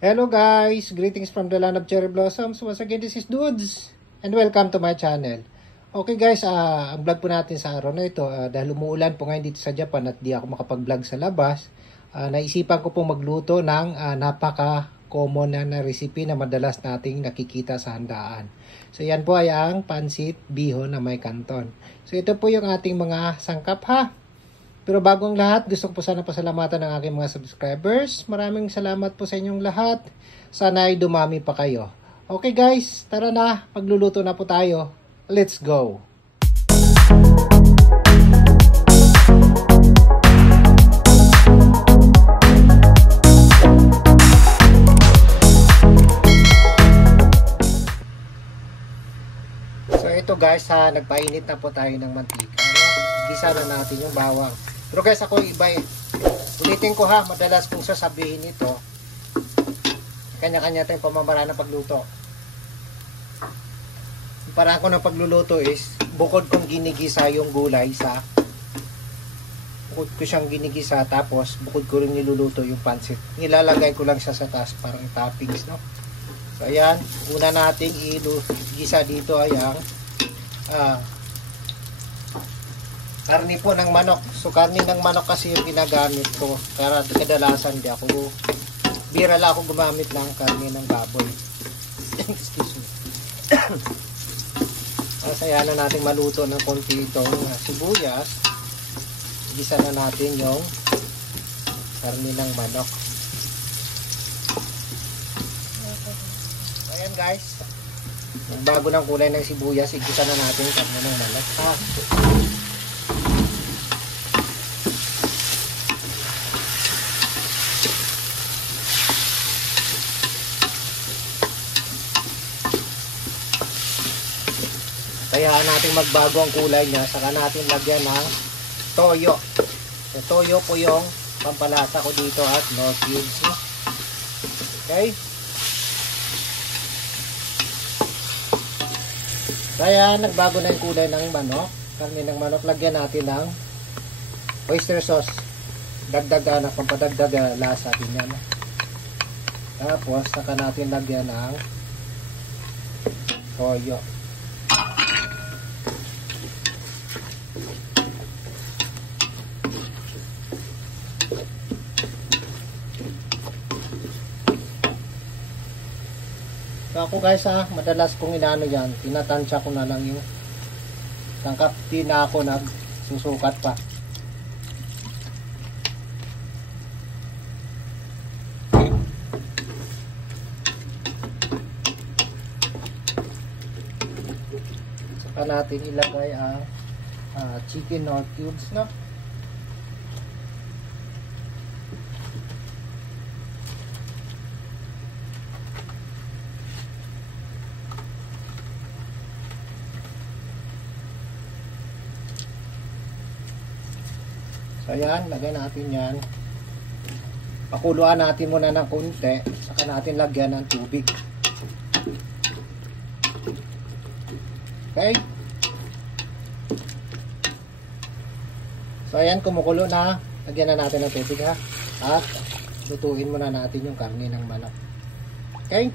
Hello guys! Greetings from the land of cherry blossoms. Once again, this is Dudes and welcome to my channel. Okay guys, ang vlog po natin sa araw na ito, dahil umuulan po ngayon dito sa Japan at di ako makapag-vlog sa labas, naisipan ko pong magluto ng napaka-common na recipe na madalas nating nakikita sa handaan. So yan po ay ang pansit bihon na may kanton. So ito po yung ating mga sangkap ha. Pero bago ang lahat, gusto ko po sana pasalamatan ng aking mga subscribers. Maraming salamat po sa inyong lahat. Sana ay dumami pa kayo. Okay guys, tara na. Pagluluto na po tayo. Let's go! So ito guys, nagpainit na po tayo ng mantika. Gisa na natin yung bawang. Pero guys, ako iba ulitin ko ha, madalas kong sasabihin ito, kanya-kanya tayong pamamaraan ng pagluto. Yung paraan ko ng pagluluto is, bukod kong ginigisa yung gulay bukod ko siyang ginigisa, tapos bukod ko rin niluluto yung pansit. Nilalagay ko lang siya sa taas, parang toppings, no? So ayan, una nating igisa dito ay ang karni po ng manok. So karni ng manok kasi yung ginagamit ko. Para kadalasan di ako, bira lang ako gumamit ng karni ng baboy. Excuse me. Kaya na natin maluto ng konti itong sibuyas. Gisa na natin yung karni ng manok. Ayan guys, bago ng kulay ng sibuyas, igisa na natin yung karni ng manok. Kaya natin magbago ang kulay niya, saka natin lagyan ng toyo. So, toyo po yung pampalasa ko dito at no cubes. Okay? Kaya nagbago na yung kulay ng manok, karne ng manok, lagyan natin ng oyster sauce. Dagdagan na, pampadagdag lasa din yan. Tapos, saka natin lagyan ng toyo. So ako guys madalas kong inaano yan, tinatansya ko na lang yung tangkap, di na ako nagsusukat pa. Saka natin ilagay ang chicken or cubes na. So ayan, lagay natin yan. Pakuluan natin muna ng konti, saka natin lagyan ng tubig. Okay? So ayan, kumukulo na. Lagyan na natin ng tubig ha. At lutuin muna natin yung karne ng manok. Okay?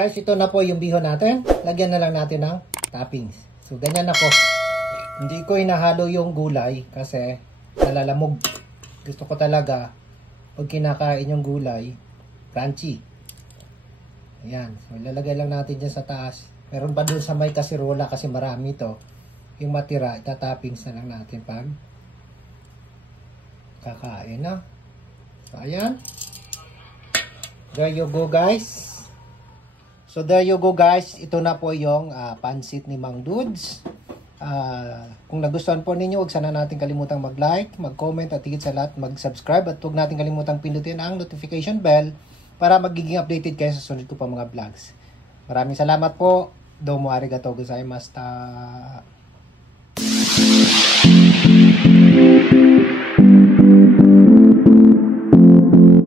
guys, ito na po yung bihon natin. Lagyan na lang natin ng toppings. So ganyan ako. Hindi ko inahalo yung gulay kasi nalalamog. Gusto ko talaga pag kinakain yung gulay, crunchy. Ayan. So ilalagay lang natin dyan sa taas. Meron pa dun sa may kasirola kasi marami to. Yung matira, itatoppings na lang natin pag kakain na. So ayan. There you go guys. So there you go guys, ito na po yung pansit ni Mang Dudes. Kung nagustuhan po ninyo, huwag sana natin kalimutang mag-like, mag-comment at higit sa lahat mag-subscribe at huwag natin kalimutang pindutin ang notification bell para magiging updated kayo sa sunod ko pa mga vlogs. Maraming salamat po. Domo arigatou gozaimashita.